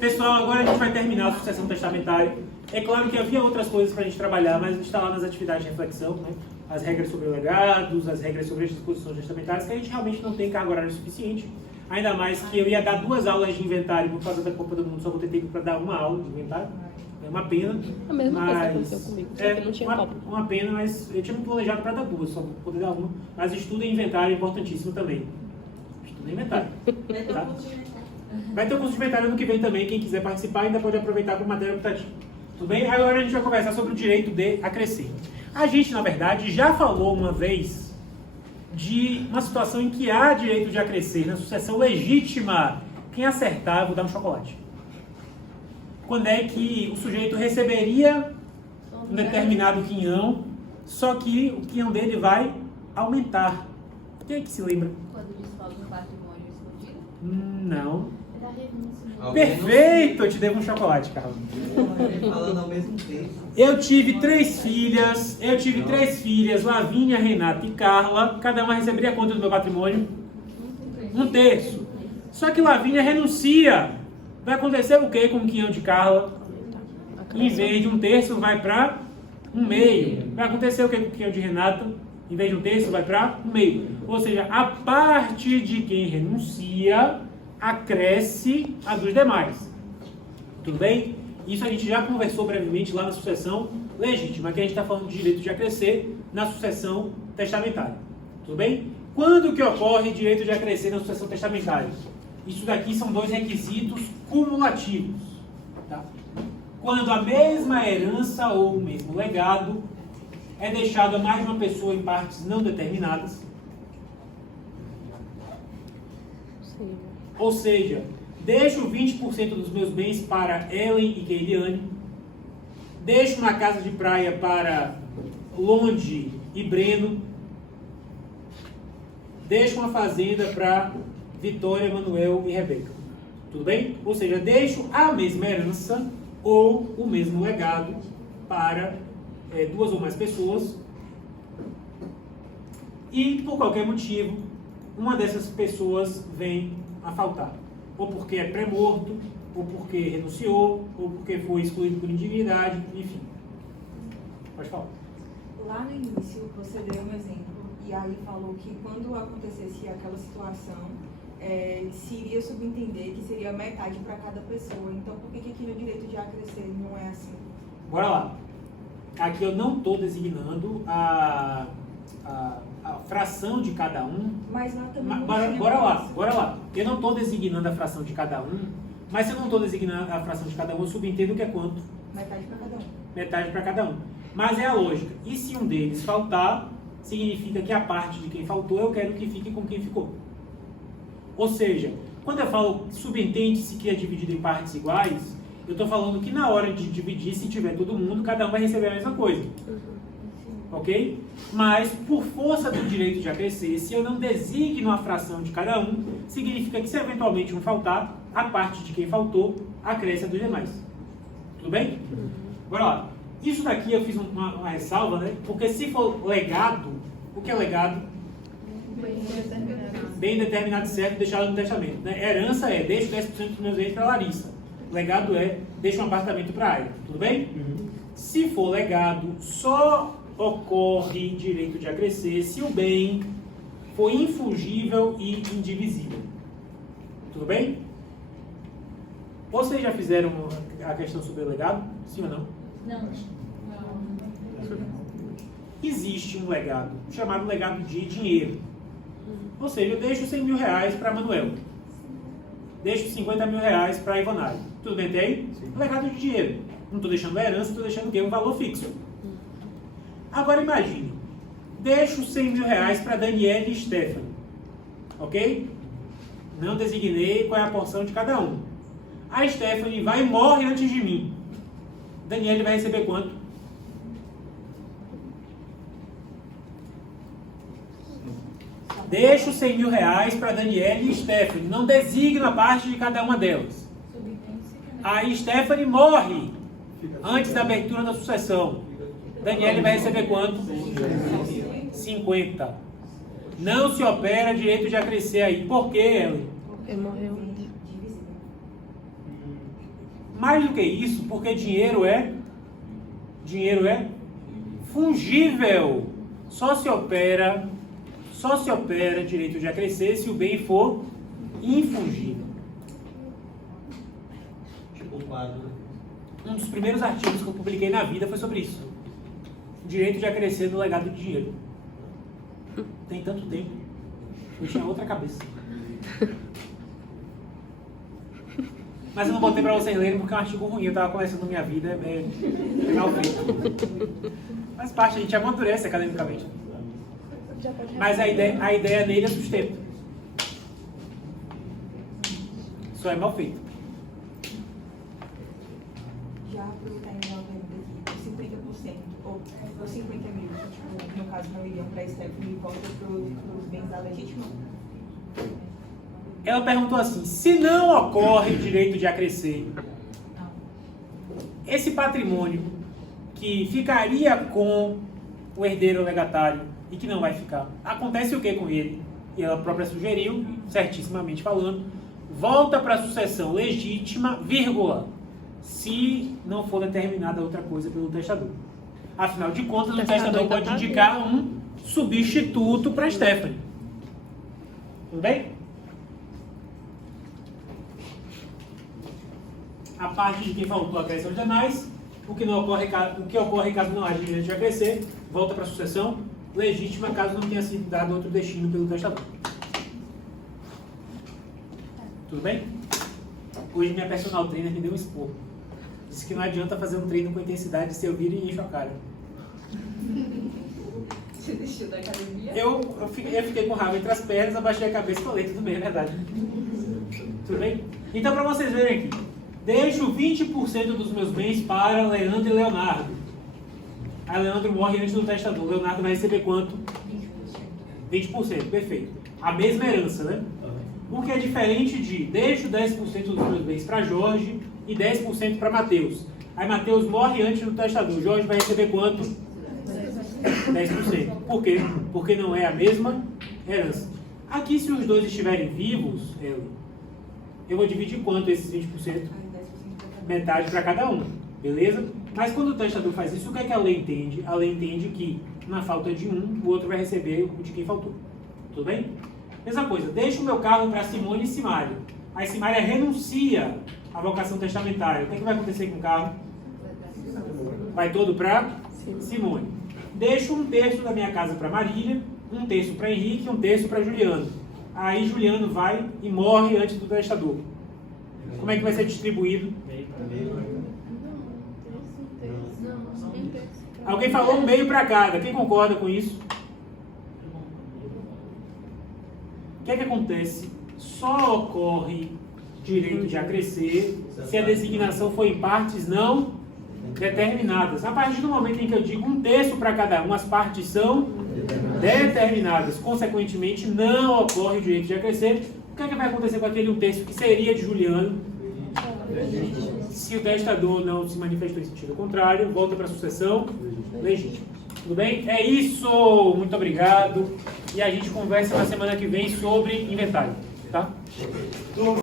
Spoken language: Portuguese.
Pessoal, agora a gente vai terminar a sucessão testamentária. É claro que havia outras coisas para a gente trabalhar, mas a gente está lá nas atividades de reflexão, né? As regras sobre legados, as regras sobre as disposições testamentárias, que a gente realmente não tem carga horária suficiente. Ainda mais que eu ia dar 2 aulas de inventário por causa da Copa do Mundo, só vou ter tempo para dar 1 aula de inventário. É uma pena. A mesma coisa mas aconteceu comigo, só que não tinha Copa. Uma pena, mas eu tinha me planejado para dar 2, só vou poder dar 1. Mas estudo em inventário é importantíssimo também. Estudo em inventário. Tá? Vai ter um curso de inventário ano que vem também, quem quiser participar ainda pode aproveitar como matéria optativa. Tudo bem? Agora a gente vai conversar sobre o direito de acrescer. A gente, na verdade, já falou uma vez de uma situação em que há direito de acrescer na sucessão legítima. Quem acertar, eu vou dar um chocolate. Quando é que o sujeito receberia um determinado quinhão, só que o quinhão dele vai aumentar. Quem é que se lembra? Quando desfalta um patrimônio escondido? Não. É da renúncia. Perfeito! Eu te devo um chocolate, Carlos. Falando ao mesmo tempo. Eu tive 3 filhas, Lavínia, Renata e Carla. Cada uma receberia quanto do meu patrimônio? 1/3. Só que Lavínia renuncia. Vai acontecer o que com o quinhão de Carla? Em vez de 1/3, vai para 1/2. Vai acontecer o que com o quinhão de Renata? Em vez de 1/3, vai para 1/2. Ou seja, a parte de quem renuncia acresce a dos demais. Tudo bem? Isso a gente já conversou brevemente lá na sucessão legítima, que a gente está falando de direito de acrescer na sucessão testamentária. Tudo bem? Quando que ocorre direito de acrescer na sucessão testamentária? Isso daqui são 2 requisitos cumulativos. Tá? Quando a mesma herança ou o mesmo legado é deixado a mais de uma pessoa em partes não determinadas. Sim. Ou seja, deixo 20% dos meus bens para Ellen e Keiliane, deixo uma casa de praia para Londe e Breno, deixo uma fazenda para Vitória, Manuel e Rebeca. Tudo bem? Ou seja, deixo a mesma herança ou o mesmo legado para 2 ou mais pessoas e, por qualquer motivo, uma dessas pessoas vem a faltar. Ou porque é pré-morto, ou porque renunciou, ou porque foi excluído por indignidade, enfim. Pode falar. Lá no início, você deu um exemplo, e aí falou que quando acontecesse aquela situação, se iria subentender que seria metade para cada pessoa. Então, por que aqui no direito de acrescer não é assim? Bora lá. Aqui eu não estou designando a fração de cada um. Mas lá também não Bora lá. Eu não estou designando a fração de cada um, mas se eu não estou designando a fração de cada um, eu subentendo que é quanto? Metade para cada um. Metade para cada um. Mas é a lógica. E se um deles faltar, significa que a parte de quem faltou, eu quero que fique com quem ficou. Ou seja, quando eu falo subentende-se que é dividido em partes iguais, eu estou falando que na hora de dividir, se tiver todo mundo, cada um vai receber a mesma coisa. Ok? Mas, por força do direito de acrescer, se eu não designo a fração de cada um, significa que se eventualmente um faltar, a parte de quem faltou acresce a dos demais. Tudo bem? Bora lá. Isso daqui eu fiz uma ressalva, né? Porque se for legado, o que é legado? Bem determinado e certo, deixado no testamento. Né? Herança é, deixo 10% dos meus bens para Larissa. Legado é, deixo um apartamento para a Aida. Tudo bem? Se for legado, só ocorre direito de acrescer se o bem for infungível e indivisível. Tudo bem? Vocês já fizeram a questão sobre o legado? Sim ou não? Não. Existe um legado, chamado legado de dinheiro. Ou seja, eu deixo 100 mil reais para Manuel. Deixo 50 mil reais para Ivonari. Tudo bem até aí? Legado de dinheiro. Não estou deixando a herança, estou deixando o quê? Um valor fixo. Agora imagine. Deixo 100 mil reais para Daniele e Stephanie. Ok? Não designei qual é a porção de cada um. A Stephanie vai e morre antes de mim. Daniele vai receber quanto? Deixo 100 mil reais para Daniele e Stephanie. Não designo a parte de cada uma delas. Aí Stephanie morre antes da abertura da sucessão. Daniele vai receber quanto? 50. Não se opera direito de acrescer aí. Por quê, Ellen? Ele morreu. Mais do que isso, porque dinheiro é fungível. Só se opera direito de acrescer se o bem for infungível. Tipo o quadro. Um dos primeiros artigos que eu publiquei na vida foi sobre isso. Direito de acrescer no legado de dinheiro. Tem tanto tempo. Eu tinha outra cabeça. Mas eu não botei pra vocês lerem porque é um artigo ruim. Eu tava começando minha vida. É mal feito. Faz parte, a gente amadurece academicamente. Mas a ideia nele é sustento. Só é mal feito. Já aproveitar e uma pergunta aqui, os 50%, ou os 50 mil, tipo, no caso não iriam para a Stephanie, volta para os bens da legítima? Ela perguntou assim, se não ocorre direito de acrescer, esse patrimônio que ficaria com o herdeiro legatário e que não vai ficar, acontece o que com ele? E ela própria sugeriu, certissimamente falando, volta para a sucessão legítima, vírgula, se não for determinada outra coisa pelo testador. Afinal de contas, o testador pode indicar um substituto para Stephanie. Tudo bem? A parte de quem faltou a criação de demais, o que ocorre caso não haja direito de acrescer, volta para a sucessão legítima caso não tenha sido dado outro destino pelo testador. Tudo bem? Hoje minha personal trainer me deu um esporro. Disse que não adianta fazer um treino com intensidade se eu vir e encho a cara. Você desistiu da academia? Eu fiquei com raiva entre as pernas, abaixei a cabeça e falei, tudo bem, é verdade. Tudo bem? Então, para vocês verem aqui, deixo 20% dos meus bens para Leandro e Leonardo. Aí Leandro morre antes do testador. Leonardo vai receber quanto? 20%, perfeito. A mesma herança, né? O que é diferente de deixo 10% dos meus bens para Jorge e 10% para Mateus. Aí Mateus morre antes do testador. Jorge vai receber quanto? 10%. Por quê? Porque não é a mesma herança. Aqui, se os dois estiverem vivos, eu vou dividir quanto esses 20%? Metade para cada um, beleza? Mas quando o testador faz isso, o que é que a lei entende? A lei entende que, na falta de um, o outro vai receber o de quem faltou. Tudo bem? Mesma coisa, deixo o meu carro para Simone e Simária. Aí Simária renuncia à vocação testamentária. O que é que vai acontecer com o carro? Vai todo para Simone. Deixo 1/3 da minha casa para Marília, 1/3 para Henrique e 1/3 para Juliano. Aí Juliano vai e morre antes do testador. Como é que vai ser distribuído? Alguém falou 1/2 para cada. Quem concorda com isso? O que é que acontece? Só ocorre direito de acrescer se a designação for em partes não determinadas. A partir do momento em que eu digo 1/3 para cada um, as partes são determinadas. Consequentemente, não ocorre o direito de acrescer. O que é que vai acontecer com aquele 1/3 que seria de Juliano? Se o testador não se manifestou em sentido contrário, volta para a sucessão legítima. Tudo bem? É isso! Muito obrigado. E a gente conversa na semana que vem sobre inventário. Tá?